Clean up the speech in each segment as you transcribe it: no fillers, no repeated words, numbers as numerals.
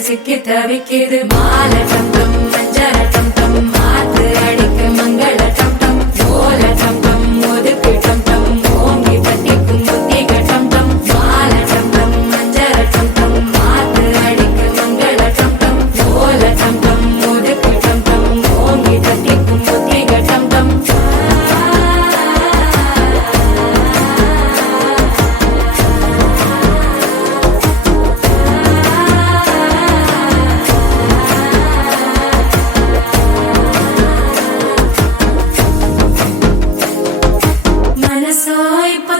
சிக்கி தவிக்குது மால டம் டம் மஞ்சள டம் டம் மாத்து அடிக்க மங்கள டம் டம் ஓல டம் டம் ஒதுக்கு டம் டம் ஓங்கி பட்டிக்கும் புத்திக டம் டம் மால டம் டம் மஞ்சள டம் டம் மாத்து அடிக்க மங்கள டம் டம் ஓல டம் டம் ஒதுக்கு டம் டம் ஓங்கி பட்டிக்கும் புத்திக டம் டம்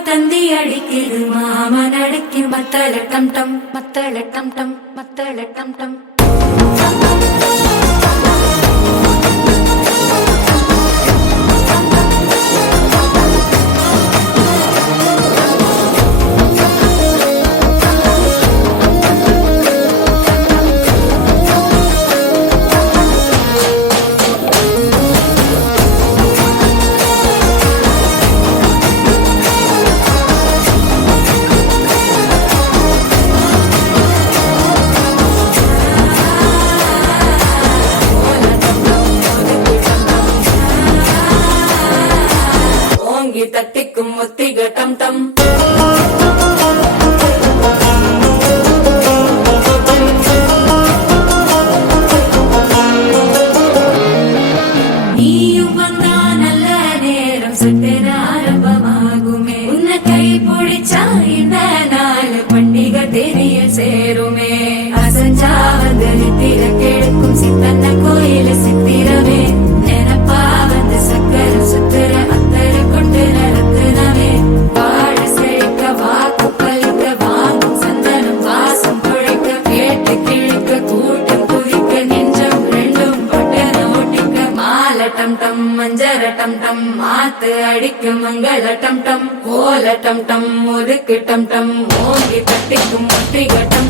தந்தி அடிக்குது மாமன் அடிக்கு மத்தள டம் டம் மத்தள டம் டம் மத்தள டம் டம் தட்டிக்கும் முத்திக டம் டம் நீயும் வந்தா நல்ல நேரம் சட்டென ஆரம்பமாகுமே உன்னை கை பிடிச்சா இந்த நாள் பண்டிகை தெரிய சேருமே அசஞ்சா வந்து நித்திர கெடுக்கும் சித்தன்ன கோயில சித்திரமே நினப்பா வந்து சக்கர சுத்துற டம் டம் மஞ்சர டம் டம் மாத்து அடிக்கும் மங்கள டம் டம் ஓல டம் டம் ஒதுக்கு டம் டம் ஓங்கி தட்டிக்கும் முத்திக டம்